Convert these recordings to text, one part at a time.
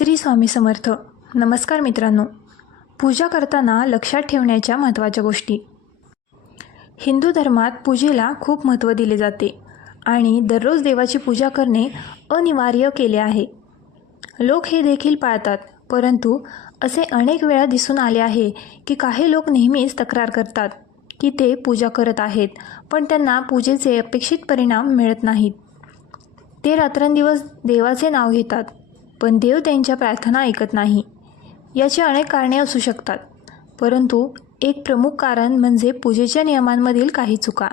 श्री स्वामी समर्थ. नमस्कार मित्रांनो. पूजा करताना लक्षात ठेवण्याच्या महत्त्वाच्या गोष्टी. हिंदू धर्मात पूजेला खूप महत्त्व दिले जाते आणि दररोज देवाची पूजा करणे अनिवार्य केले आहे. लोक हे देखील पाळतात परंतु असे अनेक वेळा दिसून आले आहे की काही लोक नेहमीच तक्रार करतात की ते पूजा करत आहेत पण त्यांना पूजेचे अपेक्षित परिणाम मिळत नाहीत. ते रात्रंदिवस देवाचे नाव घेतात. पण देव त्यांच्या प्रार्थना ऐकत नाही. याची अनेक कारणे असू शकतात. परंतु एक प्रमुख कारण म्हणजे पूजेच्या नियमांमधील काही चुका.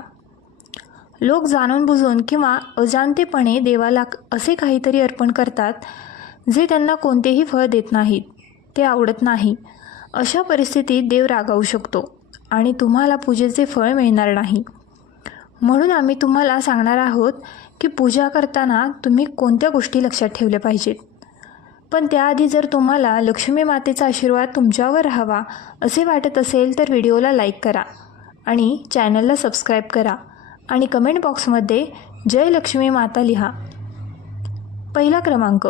लोक जाणून बुजून किंवा अजाणतेपणे देवाला असे काहीतरी अर्पण करतात जे त्यांना कोणतेही फळ देत नाहीत ते आवडत नाही. अशा परिस्थितीत देव रागावू शकतो आणि तुम्हाला पूजेचे फळ मिळणार नाही. म्हणून आम्ही तुम्हाला सांगणार आहोत की पूजा करताना तुम्ही कोणत्या गोष्टी लक्षात ठेवल्या पाहिजेत? पण त्याआधी जर तुम्हाला लक्ष्मी मातेचा आशीर्वाद तुमच्यावर राहावा असे वाटत असेल तर व्हिडिओला लाईक करा आणि चॅनलला सबस्क्राईब करा आणि कमेंट बॉक्समध्ये जय लक्ष्मी माता लिहा. पहिला क्रमांक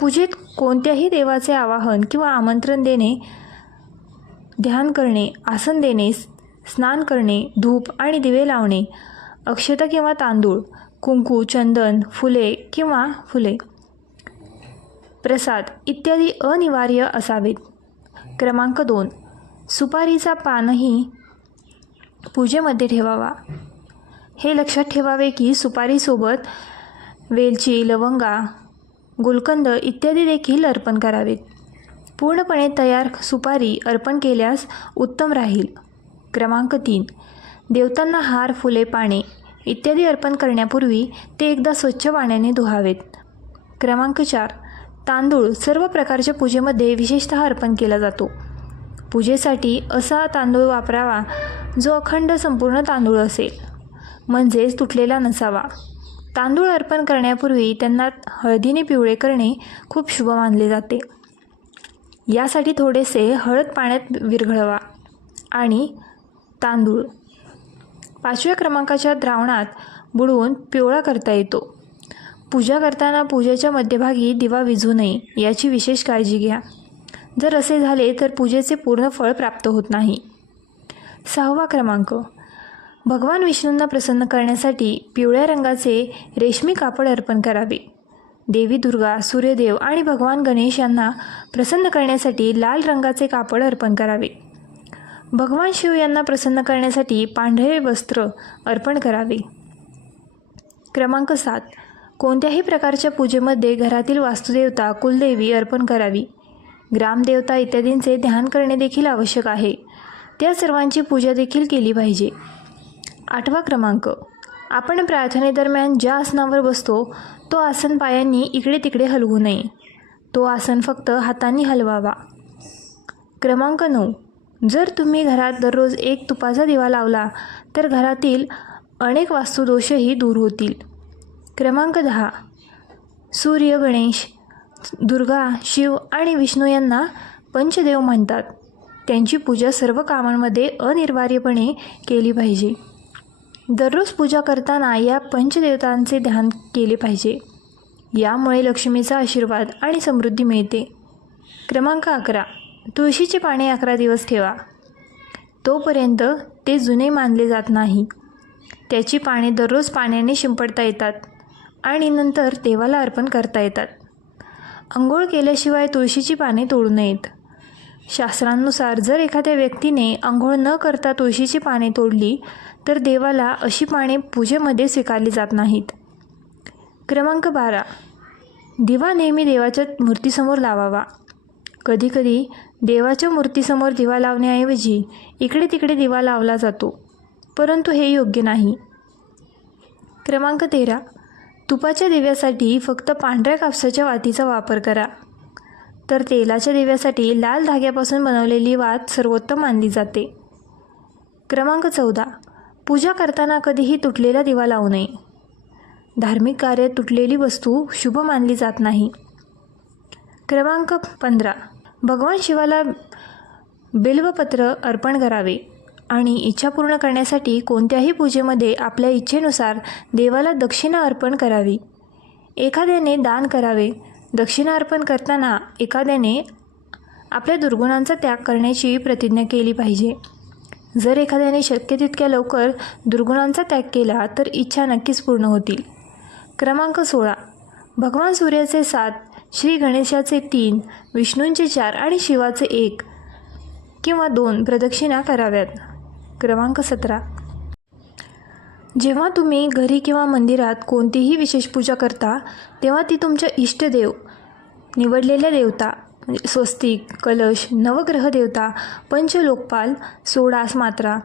पूजेत कोणत्याही देवाचे आवाहन किंवा आमंत्रण देणे ध्यान करणे आसन देणे स्नान करणे धूप आणि दिवे लावणे अक्षता किंवा तांदूळ कुंकू चंदन फुले किंवा फुले. प्रसाद इत्यादी अनिवार्य असावेत. क्रमांक दोन. सुपारीचा पानही पूजेमध्ये ठेवावा. हे लक्षात ठेवावे की सुपारीसोबत वेलची लवंगा गुलकंद इत्यादी देखील अर्पण करावेत. पूर्णपणे तयार सुपारी अर्पण केल्यास उत्तम राहील. क्रमांक तीन. देवतांना हार फुले पाने इत्यादी अर्पण करण्यापूर्वी ते एकदा स्वच्छ पाण्याने धुवावेत. क्रमांक चार. तांदूळ सर्व प्रकारच्या पूजेमध्ये विशेषतः अर्पण केला जातो. पूजेसाठी असा तांदूळ वापरावा जो अखंड संपूर्ण तांदूळ असेल. म्हणजेच तुटलेला नसावा. तांदूळ अर्पण करण्यापूर्वी त्यांना हळदीने पिवळे करणे खूप शुभ मानले जाते. यासाठी थोडेसे हळद पाण्यात विरघळवा आणि तांदूळ पाचव्या क्रमांकाच्या द्रावणात बुडवून पिवळा करता येतो. पूजा करताना पूजेच्या मध्यभागी दिवा विझू नये याची विशेष काळजी घ्या. जर असे झाले तर पूजेचे पूर्ण फळ प्राप्त होत नाही. सहावा क्रमांक. भगवान विष्णूंना प्रसन्न करण्यासाठी पिवळ्या रंगाचे रेशमी कापड अर्पण करावे. देवी दुर्गा सूर्यदेव आणि भगवान गणेश यांना प्रसन्न करण्यासाठी लाल रंगाचे कापड अर्पण करावे. भगवान शिव यांना प्रसन्न करण्यासाठी पांढरे वस्त्र अर्पण करावे. क्रमांक सात. कोणत्याही प्रकारच्या पूजेमध्ये घरातील वास्तुदेवता कुलदेवी अर्पण करावी. ग्रामदेवता इत्यादींचे ध्यान करणे देखील आवश्यक आहे. त्या सर्वांची पूजा देखील केली पाहिजे. आठवा क्रमांक. आपण प्रार्थनेदरम्यान ज्या आसनावर बसतो तो आसन पायांनी इकडे तिकडे हलवू नये. तो आसन फक्त हातांनी हलवावा. क्रमांक नऊ. जर तुम्ही घरात दररोज एक तुपाचा दिवा लावला तर घरातील अनेक वास्तुदोषही दूर होतील. क्रमांक दहा. सूर्य गणेश दुर्गा शिव आणि विष्णू यांना पंचदेव म्हणतात. त्यांची पूजा सर्व कामांमध्ये अनिवार्यपणे केली पाहिजे. दररोज पूजा करताना या पंचदेवतांचे ध्यान केले पाहिजे. यामुळे लक्ष्मीचा आशीर्वाद आणि समृद्धी मिळते. क्रमांक अकरा. तुळशीचे पाने अकरा दिवस ठेवा. तोपर्यंत ते जुने मानले जात नाही. त्याची पाने दररोज पाण्याने शिंपडता येतात. आणि नंतर देवाला अर्पण करता येतात. अंघोळ केल्याशिवाय तुळशीची पाने तोडू नयेत. शास्त्रांनुसार जर एखाद्या व्यक्तीने अंघोळ न करता तुळशीची पाने तोडली तर देवाला अशी पाने पूजेमध्ये स्वीकारली जात नाहीत. क्रमांक बारा. दिवा नेहमी देवाच्या मूर्तीसमोर लावावा. कधीकधी देवाच्या मूर्तीसमोर दिवा लावण्याऐवजी इकडे तिकडे दिवा लावला जातो परंतु हे योग्य नाही. क्रमांक तेरा. तुपाच्या दिव्यासाठी फक्त पांढऱ्या कापसाच्या वातीचा वापर करा. तर तेलाच्या दिव्यासाठी लाल धाग्यापासून बनवलेली वात सर्वोत्तम मानली जाते. क्रमांक चौदा. पूजा करताना कधीही तुटलेला दिवा लावू नये. धार्मिक कार्यात तुटलेली वस्तू शुभ मानली जात नाही. क्रमांक पंधरा. भगवान शिवाला बिल्वपत्र अर्पण करावे. आणि इच्छा पूर्ण करण्यासाठी कोणत्याही पूजेमध्ये आपल्या इच्छेनुसार देवाला दक्षिणा अर्पण करावी. एखाद्याने दान करावे. दक्षिणा अर्पण करताना एखाद्याने आपल्या दुर्गुणांचा त्याग करण्याची प्रतिज्ञा केली पाहिजे. जर एखाद्याने शक्य तितक्या लवकर दुर्गुणांचा त्याग केला तर इच्छा नक्कीच पूर्ण होतील. क्रमांक सोळा. भगवान सूर्याचे सात श्री गणेशाचे तीन विष्णूंचे चार आणि शिवाचे एक किंवा दोन प्रदक्षिणा कराव्यात. क्रमांक सतरा. जेव्हा तुम्ही घरी किंवा मंदिरात कोणतीही विशेष पूजा करता तेव्हा ती तुमच्या इष्टदेव निवडलेल्या देवता म्हणजे स्वस्तिक कलश नवग्रह देवता पंचलोकपाल सोडास मात्रा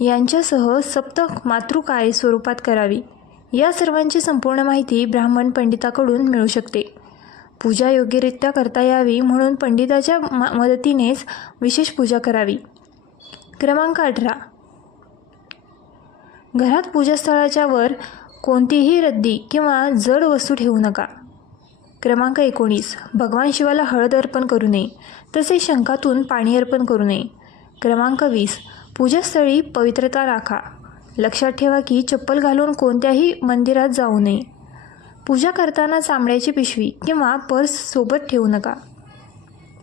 यांच्यासह सप्त मातृकाय स्वरूपात करावी. या सर्वांची संपूर्ण माहिती ब्राह्मण पंडिताकडून मिळू शकते. पूजा योग्यरित्या करता यावी म्हणून पंडिताच्या मदतीनेच विशेष पूजा करावी. क्रमांक अठरा. घरात पूजास्थळाच्या वर कोणतीही रद्दी किंवा जड वस्तू ठेवू नका. क्रमांक एकोणीस. भगवान शिवाला हळद अर्पण करू नये तसेच शंखातून पाणी अर्पण करू नये. क्रमांक वीस. पूजास्थळी पवित्रता राखा. लक्षात ठेवा की चप्पल घालून कोणत्याही मंदिरात जाऊ नये. पूजा करताना चामड्याची पिशवी किंवा पर्स सोबत ठेवू नका.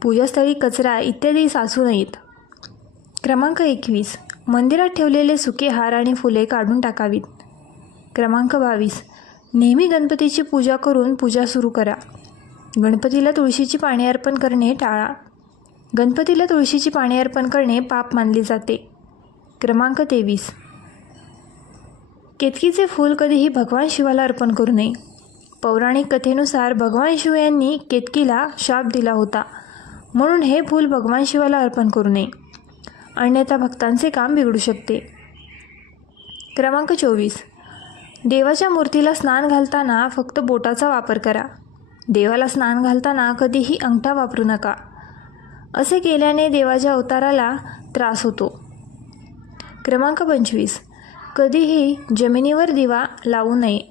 पूजास्थळी कचरा इत्यादी साचू नयेत. क्रमांक एकवीस. मंदिरात ठेवलेले सुके हार आणि फुले काढून टाकावीत. क्रमांक बावीस. नेहमी गणपतीची पूजा करून पूजा सुरू करा. गणपतीला तुळशीची पाणी अर्पण करणे टाळा. गणपतीला तुळशीची पाणी अर्पण करणे पाप मानले जाते. क्रमांक तेवीस. केतकीचे फूल कधीही भगवान शिवाला अर्पण करू नये. पौराणिक कथेनुसार भगवान शिव यांनी केतकीला शाप दिला होता. म्हणून हे फूल भगवान शिवाला अर्पण करू नये. अन्यथा भक्तांचे काम बिघडू शकते. क्रमांक चोवीस. देवाच्या मूर्तीला स्नान घालताना फक्त बोटाचा वापर करा. देवाला स्नान घालताना कधीही अंगठा वापरू नका. असे केल्याने देवाच्या अवताराला त्रास होतो. क्रमांक पंचवीस. कधीही जमिनीवर दिवा लावू नये.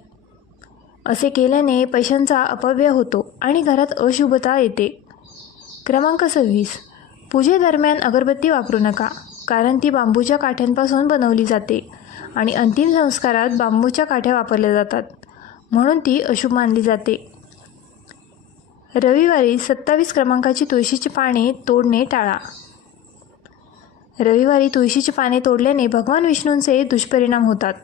असे केल्याने पैशांचा अपव्यय होतो आणि घरात अशुभता येते. क्रमांक सव्वीस. पूजेदरम्यान अगरबत्ती वापरू नका कारण ती बांबूच्या काठ्यांपासून बनवली जाते आणि अंतिम संस्कारात बांबूच्या काठ्या वापरल्या जातात म्हणून ती अशुभ मानली जाते. रविवारी सत्तावीस क्रमांकाची तुळशीची पाने तोडणे टाळा. रविवारी तुळशीची पाने तोडल्याने भगवान विष्णूंचे दुष्परिणाम होतात.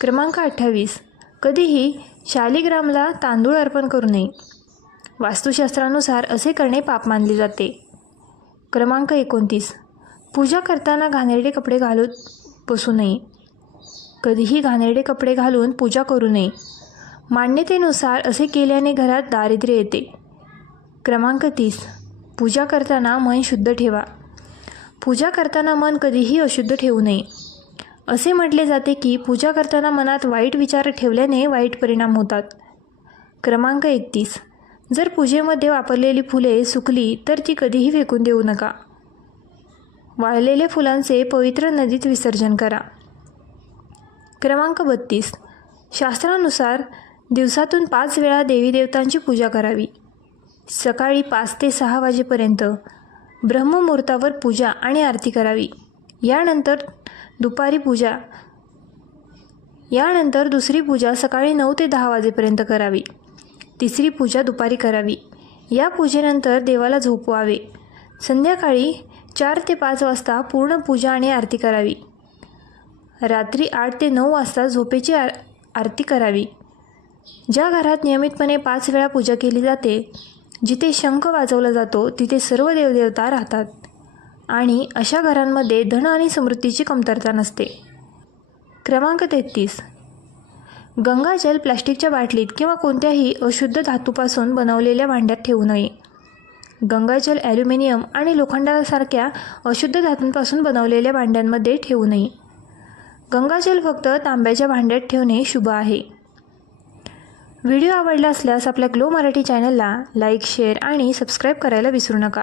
क्रमांक अठ्ठावीस. कधीही शालिग्रामला तांदूळ अर्पण करू नये. वास्तुशास्त्रानुसार असे करणे पाप मानले जाते. क्रमांक एकोणतीस. पूजा करताना घाणेरडे कपडे घालून बसू नये. कधीही घाणेरडे कपडे घालून पूजा करू नये. मान्यतेनुसार असे केल्याने घरात दारिद्र्य येते. क्रमांक तीस. पूजा करताना मन शुद्ध ठेवा. पूजा करताना मन कधीही अशुद्ध ठेवू नये. असे म्हटले जाते की पूजा करताना मनात वाईट विचार ठेवल्याने वाईट परिणाम होतात. क्रमांक एकतीस. जर पूजेमध्ये वापरलेली फुले सुकली तर ती कधीही फेकून देऊ नका. वाळलेल्या फुलांचे पवित्र नदीत विसर्जन करा. क्रमांक बत्तीस. शास्त्रानुसार दिवसातून पाच वेळा देवी देवतांची पूजा करावी. सकाळी पाच ते सहा वाजेपर्यंत ब्रह्ममुहूर्तावर पूजा आणि आरती करावी. यानंतर दुपारी पूजा. यानंतर दुसरी पूजा सकाळी नऊ ते दहा वाजेपर्यंत करावी. तिसरी पूजा दुपारी करावी. या पूजेनंतर देवाला झोपवावे. संध्याकाळी चार ते पाच वाजता पूर्ण पूजा आणि आरती करावी. रात्री आठ ते नऊ वाजता झोपेची आर आरती करावी. ज्या घरात नियमितपणे पाच वेळा पूजा केली जाते जिथे शंख वाजवला जातो तिथे सर्व देवदेवता राहतात. आणि अशा घरांमध्ये धन आणि समृद्धीची कमतरता नसते. क्रमांक तेहतीस. गंगाजल प्लास्टिकच्या बाटलीत किंवा कोणत्याही अशुद्ध धातूपासून बनवलेल्या भांड्यात ठेवू नये. गंगाजल ॲल्युमिनियम आणि लोखंडासारख्या अशुद्ध धातूंपासून बनवलेल्या भांड्यांमध्ये ठेवू नये. गंगाजल फक्त तांब्याच्या भांड्यात ठेवणे शुभ आहे. व्हिडिओ आवडला असल्यास आपल्या ग्लो मराठी चॅनलला लाईक शेअर आणि सबस्क्राईब करायला विसरू नका.